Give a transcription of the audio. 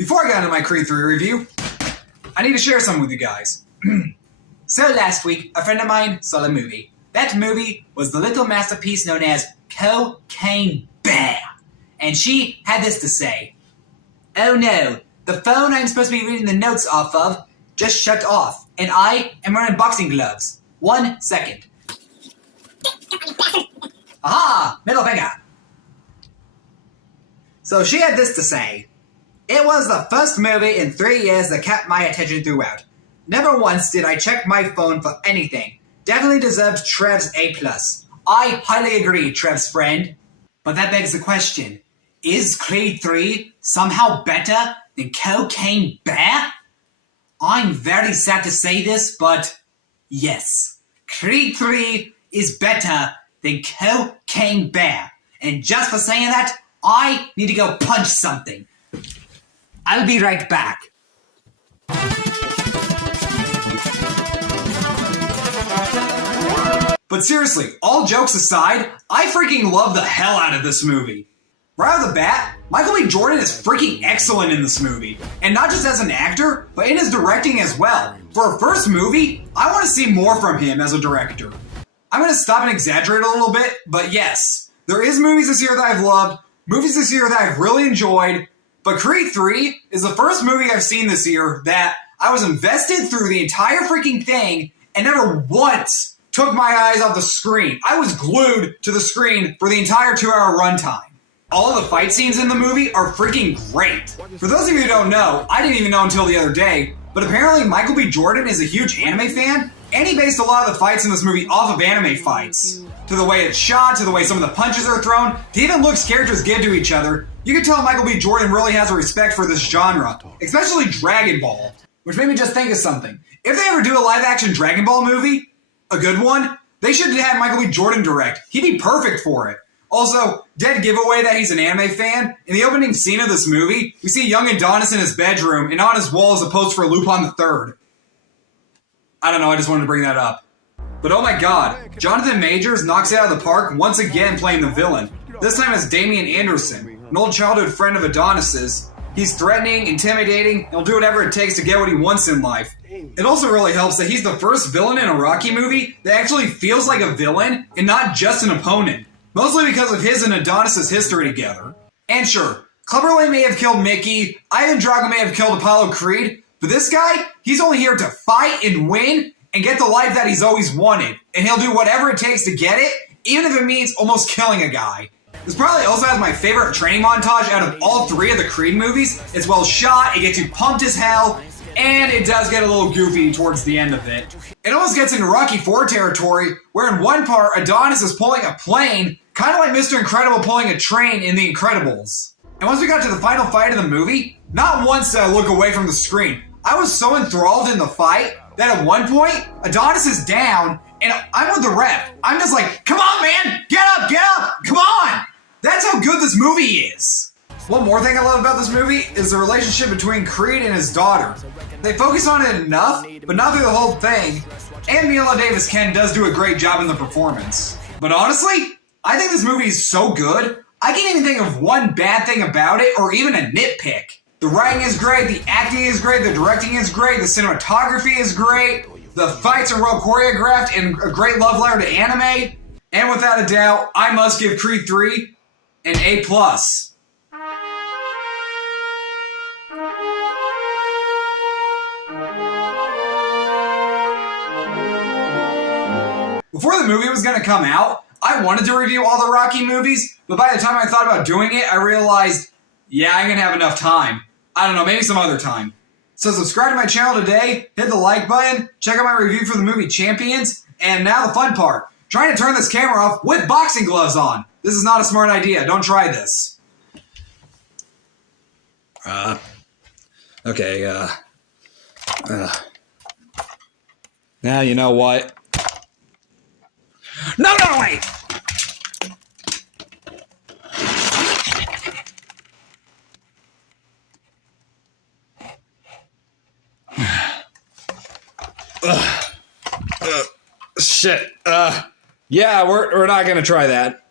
Before I get into my Creed 3 review, I need to share something with you guys. So last week, a friend of mine saw a movie. That movie was the little masterpiece known as Cocaine Bear. And she had this to say. Oh no, the phone I'm supposed to be reading the notes off of just shut off, and I am wearing boxing gloves. 1 second. Aha! Middle finger! So she had this to say. It was the first movie in 3 years that kept my attention throughout. Never once did I check my phone for anything. Definitely deserves Trev's A+. I highly agree, Trev's friend. But that begs the question. Is Creed 3 somehow better than Cocaine Bear? I'm very sad to say this, but yes. Creed 3 is better than Cocaine Bear. And just for saying that, I need to go punch something. I'll be right back. But seriously, all jokes aside, I freaking love the hell out of this movie. Right off the bat, Micheal B. Jordan is freaking excellent in this movie. And not just as an actor, but in his directing as well. For a first movie, I want to see more from him as a director. I'm going to stop and exaggerate a little bit, but yes, there is movies this year that I've loved, movies this year that I've really enjoyed, but Creed 3 is the first movie I've seen this year that I was invested through the entire freaking thing and never once took my eyes off the screen. I was glued to the screen for the entire 2-hour runtime. All of the fight scenes in the movie are freaking great. For those of you who don't know, I didn't even know until the other day, but apparently Micheal B. Jordan is a huge anime fan, and he based a lot of the fights in this movie off of anime fights. To the way it's shot, to the way some of the punches are thrown, to even looks characters give to each other, you can tell Micheal B. Jordan really has a respect for this genre, especially Dragon Ball. Which made me just think of something. If they ever do a live-action Dragon Ball movie, a good one, they should have Micheal B. Jordan direct. He'd be perfect for it. Also, dead giveaway that he's an anime fan. In the opening scene of this movie, we see young Adonis in his bedroom, and on his wall is a post for Lupin III. I don't know, I just wanted to bring that up. But oh my god, Jonathan Majors knocks it out of the park once again playing the villain. This time as Damian Anderson, an old childhood friend of Adonis's. He's threatening, intimidating, and he'll do whatever it takes to get what he wants in life. It also really helps that he's the first villain in a Rocky movie that actually feels like a villain and not just an opponent. Mostly because of his and Adonis' history together. And sure, Clubberley may have killed Mickey, Ivan Drago may have killed Apollo Creed, but this guy, he's only here to fight and win and get the life that he's always wanted. And he'll do whatever it takes to get it, even if it means almost killing a guy. This probably also has my favorite training montage out of all 3 of the Creed movies. It's well shot, it gets you pumped as hell, and it does get a little goofy towards the end of it. It almost gets into Rocky IV territory, where in one part, Adonis is pulling a plane, kind of like Mr. Incredible pulling a train in The Incredibles. And once we got to the final fight of the movie, not once did I look away from the screen. I was so enthralled in the fight that at one point, Adonis is down, and I'm with the ref. I'm just like, come on, man! Get up! Come on! That's how good this movie is! One more thing I love about this movie is the relationship between Creed and his daughter. They focus on it enough, but not through the whole thing, and Mila Davis-Ken does do a great job in the performance. But honestly, I think this movie is so good, I can't even think of one bad thing about it or even a nitpick. The writing is great, the acting is great, the directing is great, the cinematography is great, the fights are well choreographed and a great love letter to anime. And without a doubt, I must give Creed 3 an A+. Before the movie was going to come out, I wanted to review all the Rocky movies, but by the time I thought about doing it, I realized, yeah, I'm going to have enough time. I don't know, maybe some other time. So subscribe to my channel today, hit the like button, check out my review for the movie Champions, and now the fun part, trying to turn this camera off with boxing gloves on. This is not a smart idea, don't try this. Okay, now you know what? No, wait! Shit. Yeah, we're not gonna try that.